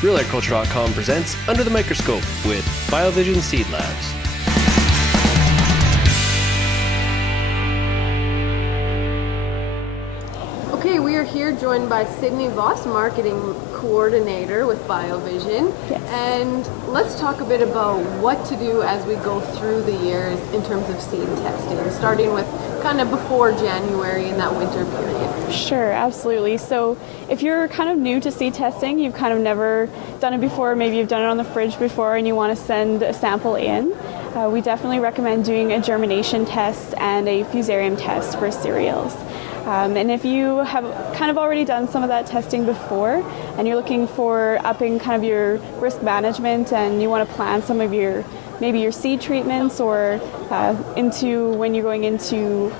RealAgriculture.com presents Under the Microscope with BioVision Seed Labs. Okay, we are here joined by Sydney Voss, Marketing Coordinator with BioVision. Yes. And let's talk a bit about what to do as we go through the year in terms of seed testing, starting with kind of before January in that winter period. Sure, absolutely. So if you're kind of new to seed testing, you've kind of never done it before, maybe you've done it on the fridge before and you want to send a sample in, we definitely recommend doing a germination test and a fusarium test for cereals. And if you have kind of already done some of that testing before and you're looking for upping kind of your risk management and you want to plan some of your maybe your seed treatments or into when you're going into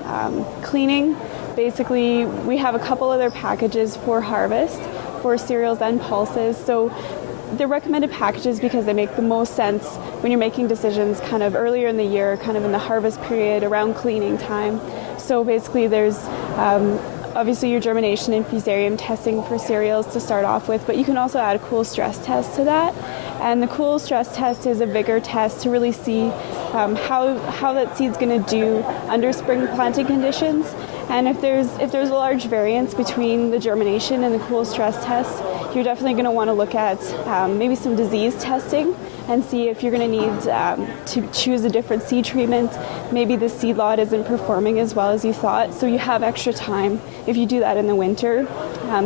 cleaning, basically we have a couple other packages for harvest for cereals and pulses. So they're recommended packages because they make the most sense when you're making decisions kind of earlier in the year, kind of in the harvest period around cleaning time. So basically there's obviously your germination and fusarium testing for cereals to start off with, but you can also add a cool stress test to that. And the cool stress test is a vigor test to really see how that seed's going to do under spring planting conditions. And if there's a large variance between the germination and the cool stress test, you're definitely going to want to look at maybe some disease testing and see if you're going to need to choose a different seed treatment. Maybe the seed lot isn't performing as well as you thought, so you have extra time if you do that in the winter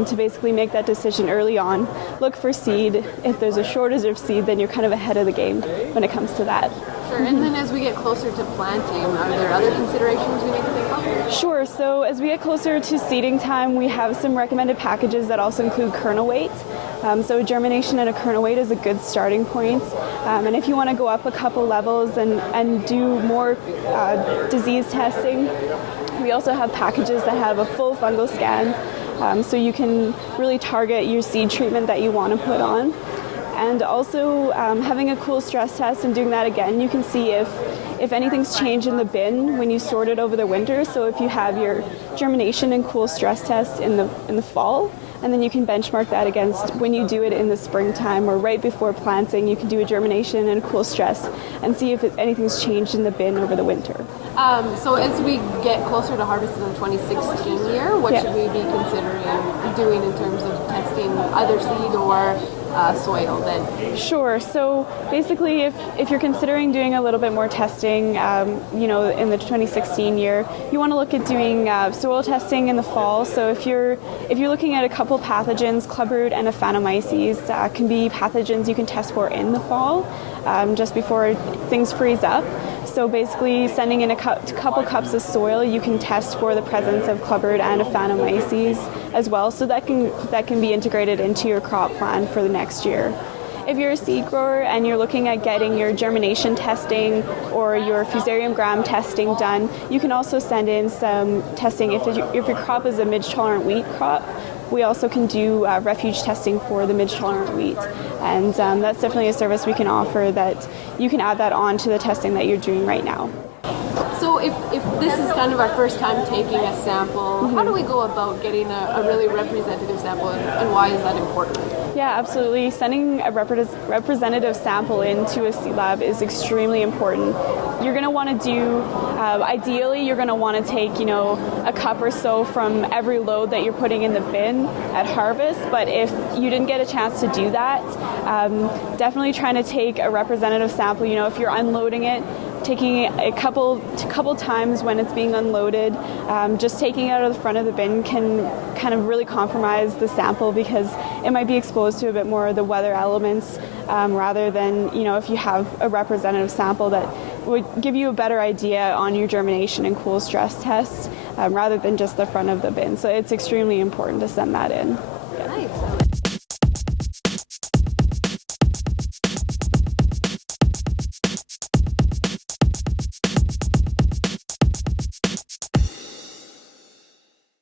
to basically make that decision early on. Look for seed. If there's a shortage of seed, then you're kind of ahead of the game when it comes to that. Sure, and then as we get closer to planting, are there other considerations we need to think about? Sure, so as we get closer to seeding time, we have some recommended packages that also include kernel weight. So germination and a kernel weight is a good starting point. And if you want to go up a couple levels and do more disease testing, we also have packages that have a full fungal scan. So you can really target your seed treatment that you want to put on. And also having a cool stress test and doing that again, you can see if anything's changed in the bin when you sort it over the winter. So if you have your germination and cool stress test in the fall, and then you can benchmark that against when you do it in the springtime or right before planting, you can do a germination and cool stress and see if anything's changed in the bin over the winter. So as we get closer to harvest in the 2016 year, what should we be considering doing in terms of testing either seed or soil then? Sure. So basically, if you're considering doing a little bit more testing, in the 2016 year, you want to look at doing soil testing in the fall. So if you're looking at a couple pathogens, clubroot and Aphanomyces can be pathogens you can test for in the fall, just before things freeze up. So basically, sending in a couple cups of soil, you can test for the presence of clubroot and Aphanomyces as well. So that can be integrated into your crop plan for the next year. If you're a seed grower and you're looking at getting your germination testing or your fusarium gram testing done, you can also send in some testing if your crop is a midge-tolerant wheat crop. We also can do refuge testing for the midge-tolerant wheat, and that's definitely a service we can offer that you can add that on to the testing that you're doing right now. So if this is kind of our first time taking a sample, how do we go about getting a really representative sample, and why is that important? Yeah, absolutely. Sending a representative sample into a seed lab is extremely important. You're going to want to do, ideally, you're going to want to take, a cup or so from every load that you're putting in the bin at harvest. But if you didn't get a chance to do that, definitely trying to take a representative sample. If you're unloading it, taking a couple times when it's being unloaded, just taking it out of the front of the bin can kind of really compromise the sample because it might be exposed to a bit more of the weather elements rather than, if you have a representative sample that would give you a better idea on your germination and cool stress tests rather than just the front of the bin. So it's extremely important to send that in.